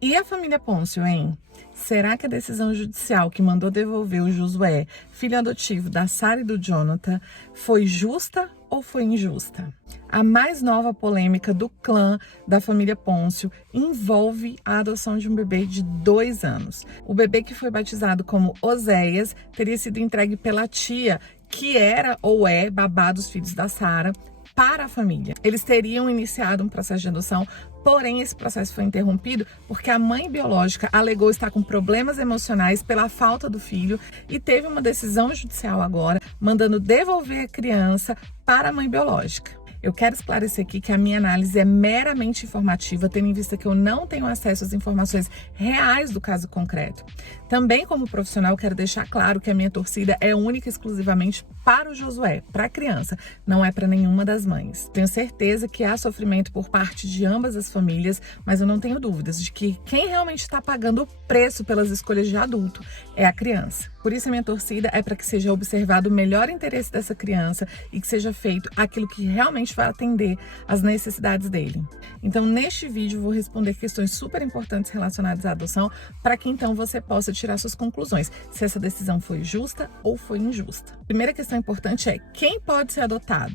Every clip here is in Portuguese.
E a família Pôncio, hein? Será que a decisão judicial que mandou devolver o Josué, filho adotivo da Sara e do Jonathan, foi justa ou foi injusta? A mais nova polêmica do clã da família Pôncio envolve a adoção de um bebê de 2 anos. O bebê, que foi batizado como Oséias, teria sido entregue pela tia, que era ou é babá dos filhos da Sara, para a família. Eles teriam iniciado um processo de adoção, porém esse processo foi interrompido porque a mãe biológica alegou estar com problemas emocionais pela falta do filho e teve uma decisão judicial agora mandando devolver a criança para a mãe biológica. Eu quero esclarecer aqui que a minha análise é meramente informativa, tendo em vista que eu não tenho acesso às informações reais do caso concreto. Também, como profissional, quero deixar claro que a minha torcida é única e exclusivamente para o Josué, para a criança, não é para nenhuma das mães. Tenho certeza que há sofrimento por parte de ambas as famílias, mas eu não tenho dúvidas de que quem realmente está pagando o preço pelas escolhas de adulto é a criança. Por isso, a minha torcida é para que seja observado o melhor interesse dessa criança e que seja feito aquilo que realmente vai atender às necessidades dele. Então, neste vídeo, eu vou responder questões super importantes relacionadas à adoção, para que então você possa tirar suas conclusões, se essa decisão foi justa ou foi injusta. A primeira questão importante é: quem pode ser adotado?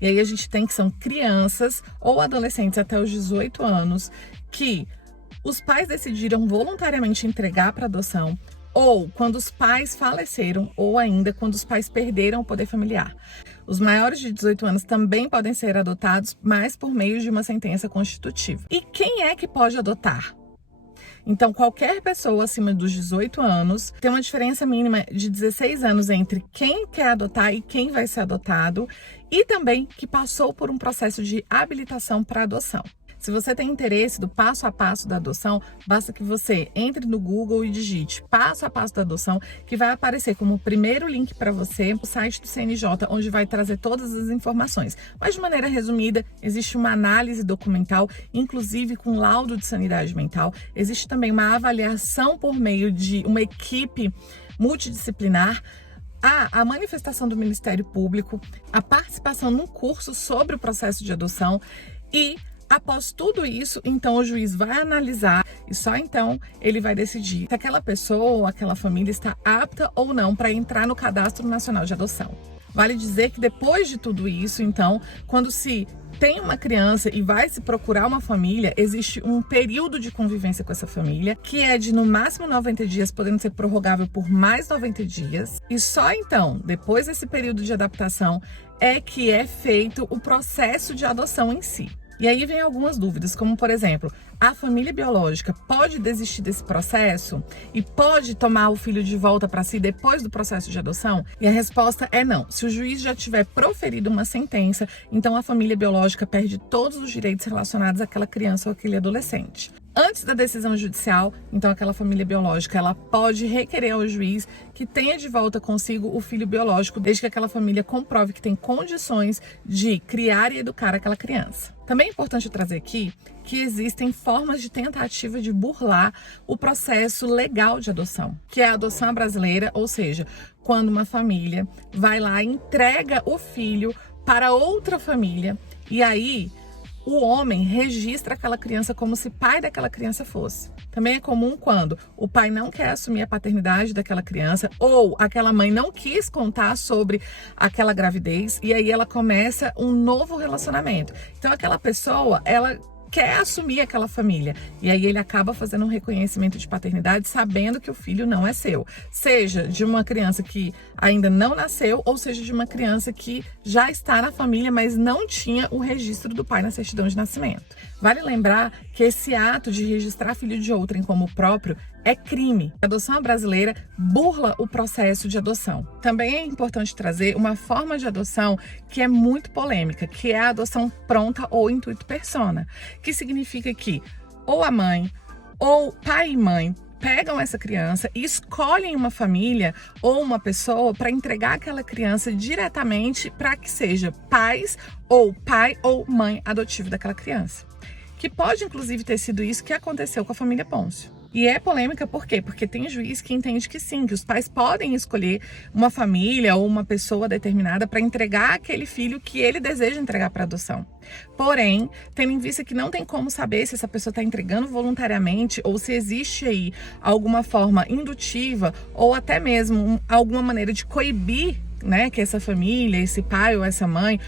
E aí a gente tem que são crianças ou adolescentes até os 18 anos que os pais decidiram voluntariamente entregar para adoção, ou quando os pais faleceram, ou ainda quando os pais perderam o poder familiar. Os maiores de 18 anos também podem ser adotados, mas por meio de uma sentença constitutiva. E quem é que pode adotar? Então, qualquer pessoa acima dos 18 anos, tem uma diferença mínima de 16 anos entre quem quer adotar e quem vai ser adotado, e também que passou por um processo de habilitação para adoção. Se você tem interesse do passo a passo da adoção, basta que você entre no Google e digite passo a passo da adoção, que vai aparecer como o primeiro link para você o site do CNJ, onde vai trazer todas as informações. Mas de maneira resumida, existe uma análise documental, inclusive com laudo de sanidade mental. Existe também uma avaliação por meio de uma equipe multidisciplinar, a manifestação do Ministério Público, a participação num curso sobre o processo de adoção e, após tudo isso, então o juiz vai analisar e só então ele vai decidir se aquela pessoa ou aquela família está apta ou não para entrar no Cadastro Nacional de Adoção. Vale dizer que depois de tudo isso, então, quando se tem uma criança e vai se procurar uma família, existe um período de convivência com essa família, que é de no máximo 90 dias, podendo ser prorrogável por mais 90 dias. E só então, depois desse período de adaptação, é que é feito o processo de adoção em si. E aí vem algumas dúvidas, como por exemplo, a família biológica pode desistir desse processo e pode tomar o filho de volta para si depois do processo de adoção? E a resposta é não. Se o juiz já tiver proferido uma sentença, então a família biológica perde todos os direitos relacionados àquela criança ou àquele adolescente. Antes da decisão judicial, então aquela família biológica ela pode requerer ao juiz que tenha de volta consigo o filho biológico, desde que aquela família comprove que tem condições de criar e educar aquela criança. Também é importante trazer aqui que existem formas de tentativa de burlar o processo legal de adoção, que é a adoção brasileira, ou seja, quando uma família vai lá e entrega o filho para outra família, e aí o homem registra aquela criança como se pai daquela criança fosse. Também é comum quando o pai não quer assumir a paternidade daquela criança ou aquela mãe não quis contar sobre aquela gravidez e aí ela começa um novo relacionamento. Então aquela pessoa, ela quer assumir aquela família. E aí ele acaba fazendo um reconhecimento de paternidade sabendo que o filho não é seu. Seja de uma criança que ainda não nasceu, ou seja de uma criança que já está na família, mas não tinha o registro do pai na certidão de nascimento. Vale lembrar que esse ato de registrar filho de outrem como próprio é crime. A adoção brasileira burla o processo de adoção. Também é importante trazer uma forma de adoção que é muito polêmica, que é a adoção pronta ou intuito persona, que significa que ou a mãe ou pai e mãe pegam essa criança e escolhem uma família ou uma pessoa para entregar aquela criança diretamente para que seja pais ou pai ou mãe adotivo daquela criança. Que pode inclusive ter sido isso que aconteceu com a família Pôncio. E é polêmica por quê? Porque tem juiz que entende que sim, que os pais podem escolher uma família ou uma pessoa determinada para entregar aquele filho que ele deseja entregar para adoção. Porém, tendo em vista que não tem como saber se essa pessoa está entregando voluntariamente ou se existe aí alguma forma indutiva ou até mesmo alguma maneira de coibir, né, que essa família, esse pai ou essa mãe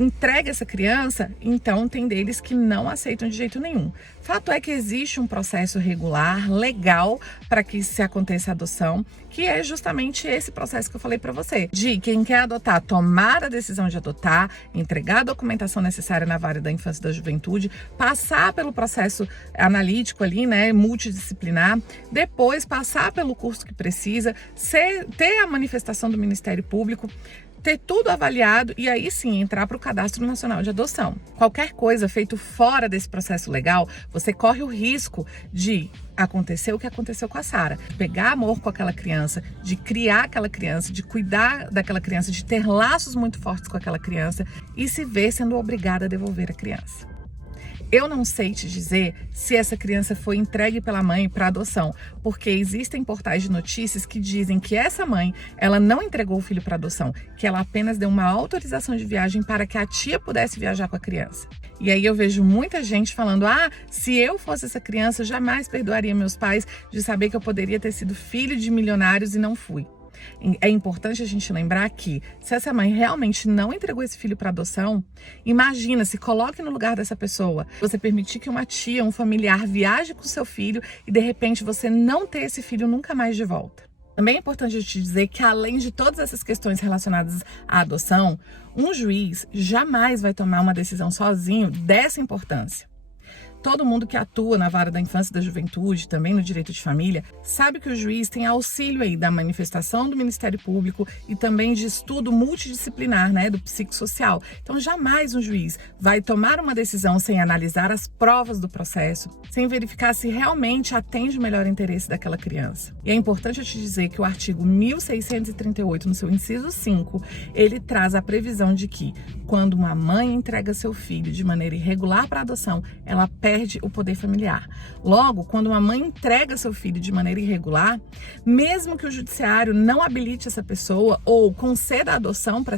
entrega essa criança, então tem deles que não aceitam de jeito nenhum. Fato é que existe um processo regular, legal, para que se aconteça a adoção, que é justamente esse processo que eu falei para você, de quem quer adotar, tomar a decisão de adotar, entregar a documentação necessária na vara da infância e da juventude, passar pelo processo analítico ali, né, multidisciplinar, depois passar pelo curso que precisa, ter a manifestação do Ministério Público, ter tudo avaliado e aí sim entrar para o Cadastro Nacional de Adoção. Qualquer coisa feito fora desse processo legal, você corre o risco de acontecer o que aconteceu com a Sara, pegar amor com aquela criança, de criar aquela criança, de cuidar daquela criança, de ter laços muito fortes com aquela criança e se ver sendo obrigada a devolver a criança. Eu não sei te dizer se essa criança foi entregue pela mãe para adoção, porque existem portais de notícias que dizem que essa mãe, ela não entregou o filho para adoção, que ela apenas deu uma autorização de viagem para que a tia pudesse viajar com a criança. E aí eu vejo muita gente falando, se eu fosse essa criança, eu jamais perdoaria meus pais de saber que eu poderia ter sido filho de milionários e não fui. É importante a gente lembrar que, se essa mãe realmente não entregou esse filho para adoção, imagina, se coloque no lugar dessa pessoa. Você permitir que uma tia, um familiar viaje com seu filho e de repente você não ter esse filho nunca mais de volta. Também é importante eu te dizer que, além de todas essas questões relacionadas à adoção, um juiz jamais vai tomar uma decisão sozinho dessa importância. Todo mundo que atua na vara da infância e da juventude, também no direito de família, sabe que o juiz tem auxílio aí da manifestação do Ministério Público e também de estudo multidisciplinar, né, do psicossocial. Então, jamais um juiz vai tomar uma decisão sem analisar as provas do processo, sem verificar se realmente atende o melhor interesse daquela criança. E é importante eu te dizer que o artigo 1638, no seu inciso 5, ele traz a previsão de que, quando uma mãe entrega seu filho de maneira irregular para adoção, ela perde o poder familiar. Logo, quando uma mãe entrega seu filho de maneira irregular, mesmo que o judiciário não habilite essa pessoa ou conceda a adoção para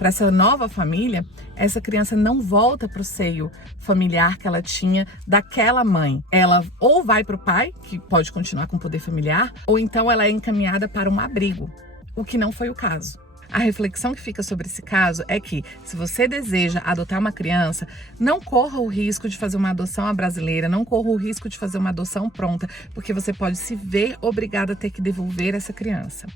essa nova família, essa criança não volta para o seio familiar que ela tinha daquela mãe. Ela ou vai para o pai, que pode continuar com o poder familiar, ou então ela é encaminhada para um abrigo, o que não foi o caso. A reflexão que fica sobre esse caso é que, se você deseja adotar uma criança, não corra o risco de fazer uma adoção à brasileira, não corra o risco de fazer uma adoção pronta, porque você pode se ver obrigada a ter que devolver essa criança.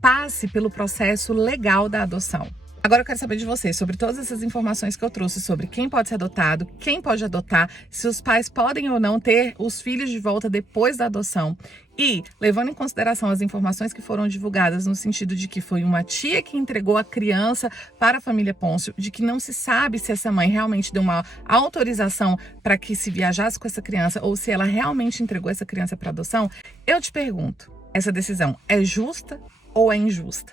Passe pelo processo legal da adoção. Agora eu quero saber de você, sobre todas essas informações que eu trouxe sobre quem pode ser adotado, quem pode adotar, se os pais podem ou não ter os filhos de volta depois da adoção. E, levando em consideração as informações que foram divulgadas no sentido de que foi uma tia que entregou a criança para a família Pôncio, de que não se sabe se essa mãe realmente deu uma autorização para que se viajasse com essa criança ou se ela realmente entregou essa criança para adoção, eu te pergunto, essa decisão é justa ou é injusta?